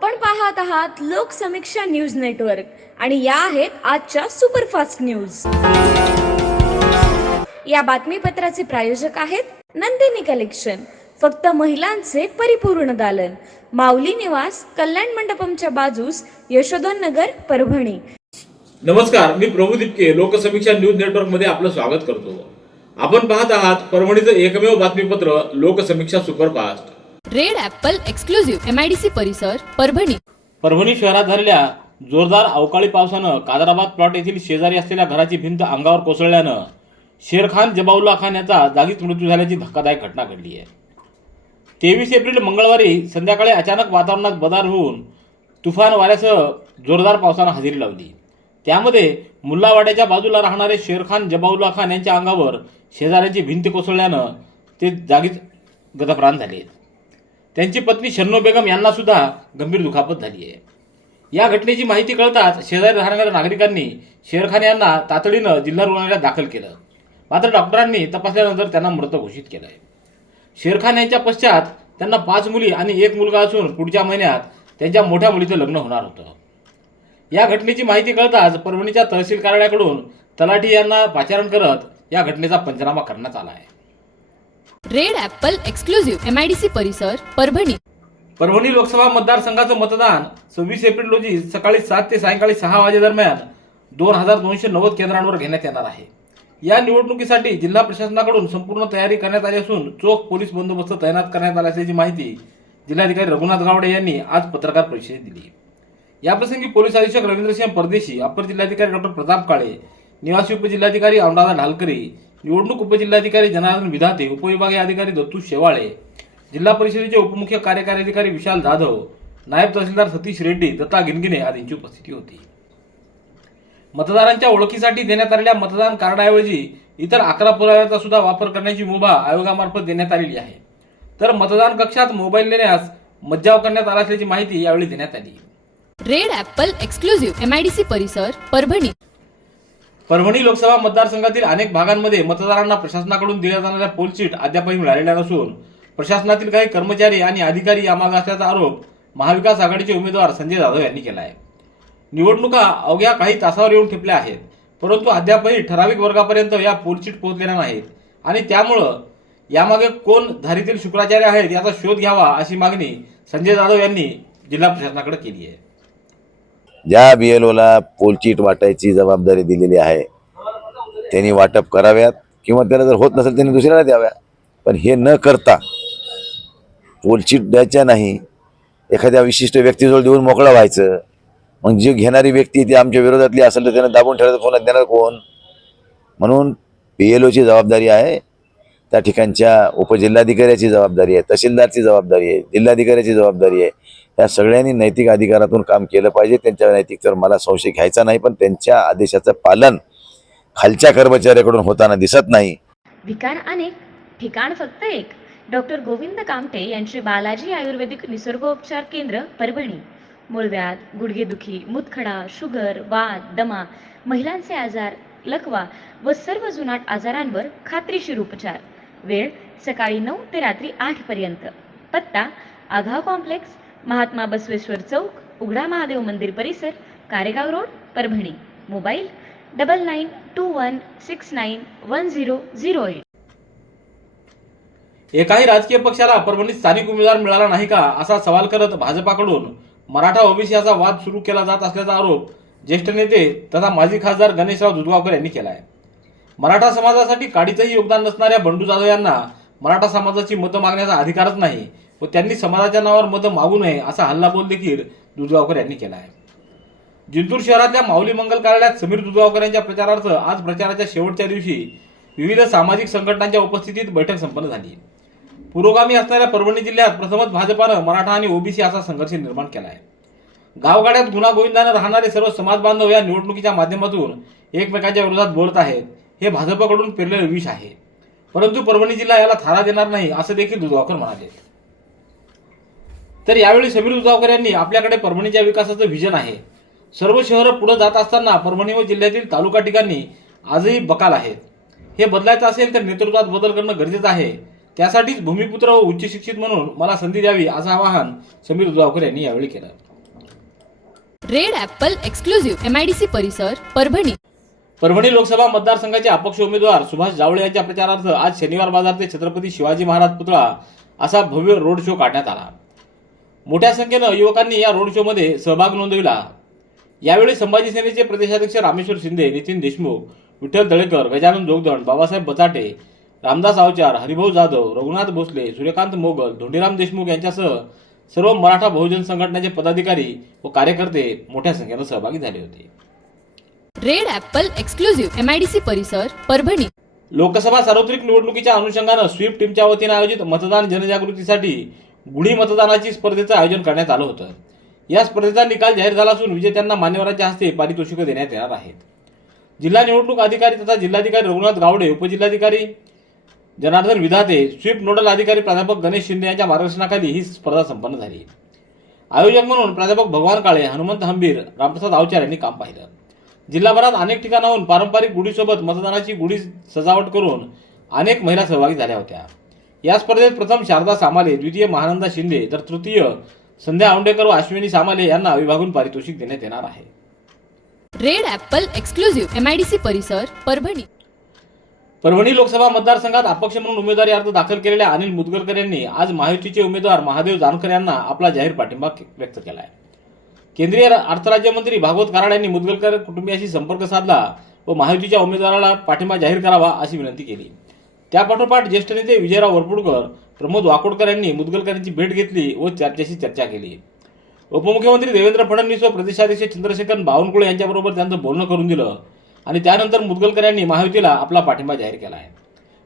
आपण पाहत आहात लोकसमीक्षा न्यूज नेटवर्क आणि या आहेत आजच्या सुपरफास्ट न्यूज। या बातमीपत्राचे प्रायोजक आहेत नंदिनी कलेक्शन, फक्त महिलांचे परिपूर्ण दालन, माऊली निवास, कल्याण मंडपमच्या बाजूस, यशोधन नगर, परभणी। नमस्कार, मी प्रभू दिपके लोकसमीक्षा न्यूज नेटवर्क मध्ये आपलं स्वागत करतो। आपण पाहत आहात परभणीचं एकमेव बातमीपत्र Loksamiksha superfast. Red Apple exclusive MIDC परिसर परभणी शहरात झालेल्या जोरदार अवकाळी पावसानं कादराबाद प्लॉट येथील शेजारी असलेल्या घराची भिंत अंगावर कोसळल्यानं शेरखान जबाउल्ला खान याचा जागीच मृत्यू झाल्याची धक्कादायक घटना घडली आहे। 23 एप्रिल मंगळवारी संध्याकाळी अचानक वातावरणात बदल होऊन तुफान वाऱ्यासह जोरदार पावसानं हजेरी लावली। त्यामध्ये मुल्लावाड्याच्या बाजूला राहणारे शेरखान जबाउल्ला खान यांच्या अंगावर शेजाऱ्याची भिंत कोसळल्यानं ते जागीच गतप्राण झाले। त्यांची पत्नी शन्नो बेगम यांना सुद्धा गंभीर दुखापत झाली आहे। या घटनेची माहिती कळताच शेजारी राहणाऱ्या नागरिकांनी शेरखान यांना तातडीनं जिल्हा रुग्णालयात दाखल केलं, मात्र डॉक्टरांनी तपासल्यानंतर त्यांना मृत घोषित केलं आहे। शेरखान यांच्या पश्चात त्यांना 5 मुली आणि 1 मुलगा असून पुढच्या महिन्यात त्यांच्या मोठ्या मुलीचं लग्न होणार होतं। या घटनेची माहिती कळताच परभणीच्या तहसील कार्यालयाकडून तलाठी यांना पाचारण करत या घटनेचा पंचनामा करण्यात आला आहे। रेड ॲपल एक्सक्लुझिव्ह MIDC परिसर परभणी लोकसभा मतदारसंघाचं मतदान 26 एप्रिल रोजी सकाळी 7 ते सायंकाळी 6 वाजेदरम्यान 2290 केंद्रांवर घेण्यात येणार आहे। या निवडणुकीसाठी जिल्हा प्रशासनाकडून संपूर्ण तयारी करण्यात आली असून चोख पोलीस बंदोबस्त तैनात करण्यात आला असल्याची माहिती जिल्हाधिकारी रघुनाथ गावडे यांनी आज पत्रकार परिषदेत दिली। याप्रसंगी पोलीस अधीक्षक रवींद्रसिंह परदेशी, अपर जिल्हाधिकारी डॉक्टर प्रताप काळे, निवासी उपजिल्हाधिकारी अनुराधा ढालकरी, निवडणूक उपजिल्हाधिकारी जनार्दन विधाते, उपविभागीय अधिकारी दत्तू शेवाळे, जिल्हा परिषदेचे उपमुख्य कार्यकारी अधिकारी विशाल जाधव, नायब तहसीलदार सतीश रेड्डी, दत्ता गिनगिने आदींची उपस्थिती होती। मतदारांच्या ओळखीसाठी देण्यात आलेल्या मतदान कार्डाऐवजी इतर 11 पुराव्याचा सुद्धा वापर करण्याची मुभा आयोगामार्फत देण्यात आलेली आहे। तर मतदान कक्षात मोबाईल नेण्यास मज्जाव करण्यात आला असल्याची माहिती यावेळी देण्यात आली। रेड ॲपल एक्सक्लुझिव्ह MIDC परिसर परभणी लोकसभा मतदारसंघातील अनेक भागांमध्ये मतदारांना प्रशासनाकडून दिल्या जाणाऱ्या पोल सीट अद्यापही मिळालेल्या नसून प्रशासनातील काही कर्मचारी आणि अधिकारी यामागे असल्याचा आरोप महाविकास आघाडीचे उमेदवार संजय जाधव यांनी केला आहे। निवडणुका अवघ्या काही तासावर येऊन ठेपल्या आहेत, परंतु अद्यापही ठराविक वर्गापर्यंत या पोल सीट पोहोचलेल्या नाहीत आणि त्यामुळं यामागे कोण धारीतील शुक्राचार्य आहेत याचा शोध घ्यावा अशी मागणी संजय जाधव यांनी जिल्हा प्रशासनाकडे केली आहे। ज्या BLOला पोलचीट वाटायची जबाबदारी दिलेली आहे त्यांनी वाटप कराव्यात किंवा त्याला जर होत नसेल त्यांनी दुसऱ्याला द्याव्या, पण हे न करता पोलचीट द्यायच्या नाही, एखाद्या विशिष्ट व्यक्तीजवळ देऊन मोकळं व्हायचं। मग जी घेणारी व्यक्ती ती आमच्या विरोधातली असेल तर त्यांना दाबून ठेवायचं, कोणाला देणार कोण? म्हणून BLOची जबाबदारी आहे, त्या ठिकाणच्या उपजिल्हाधिकाऱ्याची जबाबदारी आहे, तहसीलदारची जबाबदारी आहे, जिल्हाधिकाऱ्याची जबाबदारी आहे। या सगळ्यांनी नैतिक अधिकारातून काम केलं पाहिजे। त्यांच्या नैतिकतेवर मला संशय घ्यायचा नाही, पण त्यांच्या आदेशाचं पालन खालच्या कर्मचाऱ्याकडून होताना दिसत नाही। विकार अनेक, ठिकाण फक्त एक। डॉक्टर गोविंद कामटे यांचे बालाजी आयुर्वेदिक निसर्गोपचार केंद्र, परभणी। मूळव्याध, गुडघेदुखी, मुतखडा, शुगर, वात, दमा, महिलांचे आजार, लकवा व सर्व जुनाट आजारांवर खात्रीशीर उपचार। वेळ सकाळी 9 ते रात्री 8 पर्यंत। पत्ता आघाव कॉम्प्लेक्स, महात्मा बसवेश्वर चौक, उघडा महादेव मंदिर परिसर, कारेगाव रोड, परभणी। मोबाईल 9921691008। एकाही राजकीय पक्षाला परभणीत स्थानिक उमेदवार मिळाला नाही का असा सवाल करत भाजपाकडून मराठा OBC याचा वाद सुरू केला जात असल्याचा आरोप ज्येष्ठ नेते तथा माजी खासदार गणेशराव दुधगावकर यांनी केला आहे। मराठा समाजासाठी काडीचंही योगदान नसणाऱ्या बंडू जाधव यांना मराठा समाजाची मतं मागण्याचा अधिकारच नाही व त्यांनी समाजाच्या नावावर मतं मागू नये असा हल्लाबोल देखील दुधगावकर यांनी केला आहे। जिंतूर शहरातल्या माऊली मंगल कार्यालयात समीर दुधगावकर यांच्या प्रचारार्थ आज प्रचाराच्या शेवटच्या दिवशी विविध सामाजिक संघटनांच्या उपस्थितीत बैठक संपन्न झाली। पुरोगामी असणाऱ्या परभणी जिल्ह्यात प्रथमच भाजपानं मराठा आणि OBC असा संघर्ष निर्माण केला आहे। गावगाड्यात गुण्यागोविंदानं राहणारे सर्व समाज बांधव या निवडणुकीच्या माध्यमातून एकमेकांच्या विरोधात बोलत आहेत। हे भाजपकडून पेरलेलं विष आहे, परंतु परभणी जिल्हा याला थारा देणार नाही असं देखील दुधगावकर म्हणाले। तर यावेळी समीर दुधगावकर यांनी आपल्याकडे परभणीच्या विकासाचं व्हिजन आहे। सर्व शहरं पुढे जात असताना परभणी व जिल्ह्यातील तालुका ठिकाणी आजही बकाल आहेत। हे बदलायचं असेल तर नेतृत्वात बदल करणं गरजेचं आहे। त्यासाठीच भूमिपुत्र व उच्च शिक्षित म्हणून मला संधी द्यावी असं आवाहन समीर दुधगावकर यांनी यावेळी केलं। रेड ॲपल एक्सक्लुझिव्ह MIDC परिसर परभणी. परभणी लोकसभा मतदारसंघाचे अपक्ष उमेदवार सुभाष जावळे यांच्या प्रचारार्थ आज शनिवार बाजार ते छत्रपती शिवाजी महाराज पुतळा असा भव्य रोड शो काढण्यात आला. मोठ्या संख्येनं युवकांनी या रोड शो मध्ये सहभाग नोंदविला. यावेळी संभाजी सेनेचे प्रदेशाध्यक्ष रामेश्वर शिंदे, नितीन देशमुख, विठ्ठल दळेकर, गजानन जोगदंड, बाबासाहेब बचाटे, रामदास आवचार, हरिभाऊ जाधव, रघुनाथ भोसले, सूर्यकांत मोगल, धोंडीराम देशमुख यांच्यासह सर्व मराठा बहुजन संघटनेचे पदाधिकारी व कार्यकर्ते मोठ्या संख्येनं सहभागी झाले होते. रेड ॲपल एक्सक्लुझिव्ह MIDC परिसर परभणी. लोकसभा सार्वत्रिक निवडणुकीच्या अनुषंगानं स्वीप टीमच्या वतीनं आयोजित मतदान जनजागृतीसाठी गुढी मतदानाची स्पर्धेचं आयोजन करण्यात आलं होतं. या स्पर्धेचा निकाल जाहीर झाला असून विजेत्यांना मान्यवरांच्या हस्ते पारितोषिकं देण्यात येणार आहेत. जिल्हा निवडणूक अधिकारी तथा जिल्हाधिकारी रघुनाथ गावडे, उपजिल्हाधिकारी जनार्दन विधाते, स्वीप नोडल अधिकारी प्राध्यापक गणेश शिंदे यांच्या मार्गदर्शनाखाली ही स्पर्धा संपन्न झाली. आयोजक म्हणून प्राध्यापक भगवान काळे, हनुमंत हंबीर, रामप्रसाद आवचार यांनी काम पाहिलं. जिल्हाभरात अनेक ठिकाणाहून पारंपरिक गुढीसोबत मतदानाची गुढी सजावट करून अनेक महिला सहभागी झाल्या होत्या. या स्पर्धेत प्रथम शारदा सामाले, द्वितीय महानंदा शिंदे तर तृतीय संध्या औंडेकर व अश्विनी सामाले यांना विभागून पारितोषिक देण्यात येणार आहे. रेड ॲपल एक्सक्लुझिव्ह MIDC परिसर परभणी. परभणी लोकसभा मतदारसंघात अपक्ष म्हणून उमेदवारी अर्ज दाखल केलेल्या अनिल मुदगलकर यांनी आज महायुतीचे उमेदवार महादेव जानकर यांना आपला जाहीर पाठिंबा व्यक्त केला आहे. केंद्रीय अर्थ राज्यमंत्री भागवत कराड यांनी मुदगलकर कुटुंबियाशी संपर्क साधला व महायुतीच्या उमेदवाराला पाठिंबा जाहीर करावा अशी विनंती केली. त्यापाठोपाठ ज्येष्ठ नेते विजयराव वरपुडकर, प्रमोद वाकोडकर यांनी मुदगलकर यांची भेट घेतली व त्यांच्याशी चर्चा केली. उपमुख्यमंत्री देवेंद्र फडणवीस व प्रदेशाध्यक्ष चंद्रशेखर बावनकुळे यांच्याबरोबर त्यांचं बोलणं करून दिलं आणि त्यानंतर मुदगलकर यांनी महायुतीला आपला पाठिंबा जाहीर केला आहे.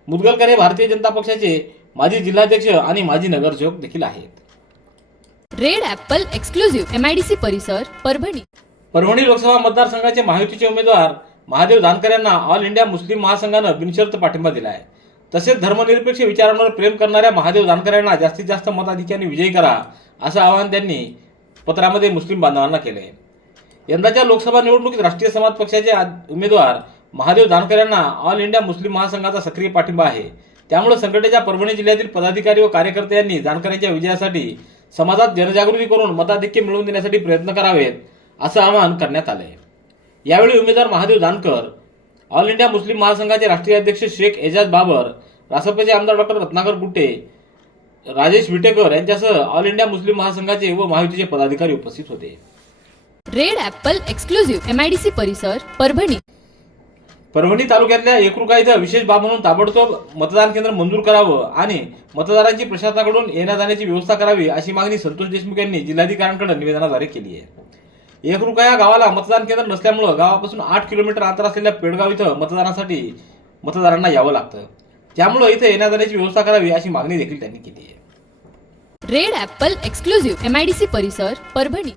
मुदगलकर हे भारतीय जनता पक्षाचे माजी जिल्हाध्यक्ष आणि माजी नगरसेवक देखील आहेत. रेड ॲपल एक्सक्लुझिव्ह MIDC परिसर परभणी. परभणी लोकसभा मतदारसंघाचे महायुतीचे उमेदवार महादेव जानकर यांना ऑल इंडिया मुस्लिम महासंघानं बिनशर्त पाठिंबा दिला आहे. तसेच धर्मनिरपेक्ष विचारांवर प्रेम करणाऱ्या महादेव जानकर यांना जास्तीत जास्त मताधिक्याने विजयी करा असं आवाहन त्यांनी पत्रामध्ये मुस्लिम बांधवांना केले. यंदाच्या लोकसभा निवडणुकीत राष्ट्रीय समाज पक्षाचे उमेदवार महादेव जानकर यांना ऑल इंडिया मुस्लिम महासंघाचा सक्रिय पाठिंबा आहे. त्यामुळे संघटनेच्या परभणी जिल्ह्यातील पदाधिकारी व कार्यकर्ते यांनी जानकर यांच्या विजयासाठी समाजात जनजागृती करून मताधिक्य मिळवून देण्यासाठी प्रयत्न करावेत असं आवाहन करण्यात आले. यावेळी उमेदवार Mahadev Jankar, all India Muslim महासंघाचे राष्ट्रीय अध्यक्ष शेख एजाज बाबर, रासपचे आमदार डॉक्टर रत्नाकर गुट्टे, राजेश विटेकर यांच्यासह ऑल इंडिया मुस्लिम महासंघाचे व महायुतीचे पदाधिकारी उपस्थित होते. रेड ॲपल एक्सक्लुझिव्ह MIDC परिसर परभणी. परभणी तालुक्यातल्या एकरुका इथं विशेष बाब म्हणून ताबडतोब मतदान केंद्र मंजूर करावं आणि मतदारांची प्रशासनाकडून येण्या जाण्याची व्यवस्था करावी अशी मागणी संतोष देशमुख यांनी जिल्हाधिकाऱ्यांकडे निवेदनाद्वारे केली आहे. एकरुका या गावाला मतदान केंद्र नसल्यामुळे गावापासून 8 किलोमीटर अंतर असलेल्या पेडगाव इथं मतदानासाठी मतदारांना यावं लागतं. त्यामुळे इथं येण्या जाण्याची व्यवस्था करावी अशी मागणी देखील त्यांनी केली आहे. रेड ॲपल एक्सक्लुझिव्ह MIDC परिसर परभणी.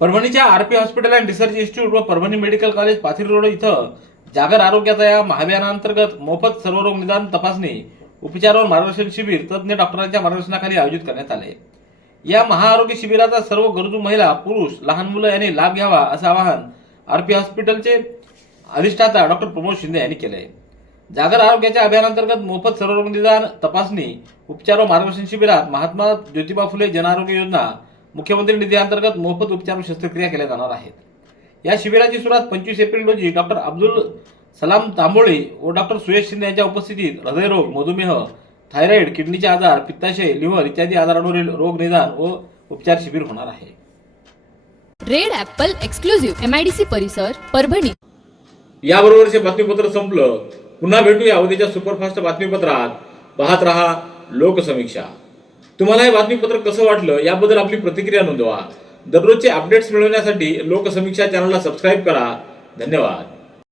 परभणीच्या RP hospital and research institute व Parbhani medical college Pathri road इथं जागर आरोग्याचा या महाअभियानांतर्गत मोफत सर्वरोग निदान तपासणी, उपचार व मार्गदर्शन शिबिर तज्ज्ञ डॉक्टरांच्या मार्गदर्शनाखाली आयोजित करण्यात आले. या महाआरोग्य शिबिराचा सर्व गरजू महिला, पुरुष, लहान मुलं यांनी लाभ घ्यावा असं आवाहन RP हॉस्पिटलचे अधिष्ठाता डॉक्टर प्रमोद शिंदे यांनी केले. जागर आरोग्याच्या अभियानांतर्गत मोफत सर्वरोग निदान तपासणी, उपचार व मार्गदर्शन शिबिरात महात्मा ज्योतिबा फुले जन आरोग्य योजना, मुख्यमंत्री निधी अंतर्गत मोफत उपचार व शस्त्रक्रिया केल्या जाणार आहेत. या शिबिराची सुरुवात 25 एप्रिल रोजी डॉक्टर अब्दुल सलाम तांबोळी व डॉक्टर सुयश शिंदे यांच्या उपस्थितीत हृदयरोग, मधुमेह, थायरॉइड, किडनीचे आजार, पित्ताशय, लिव्हर इत्यादी आजारांवरील रोग निदान व उपचार शिबिर होणार आहे. रेड ॲपल एक्सक्लुझिव्ह MIDC परिसर परभणी. याबरोबरचे बातमीपत्र संपलं. पुन्हा भेटूया उद्याच्या सुपरफास्ट बातमीपत्रात. पाहत रहा लोकसमीक्षा. तुम्हाला हे बातमीपत्र कसं वाटलं याबद्दल आपली प्रतिक्रिया नोंदवा. दररोजचे अपडेट्स मिळवण्यासाठी लोकसमीक्षा चॅनलला सबस्क्राईब करा. धन्यवाद.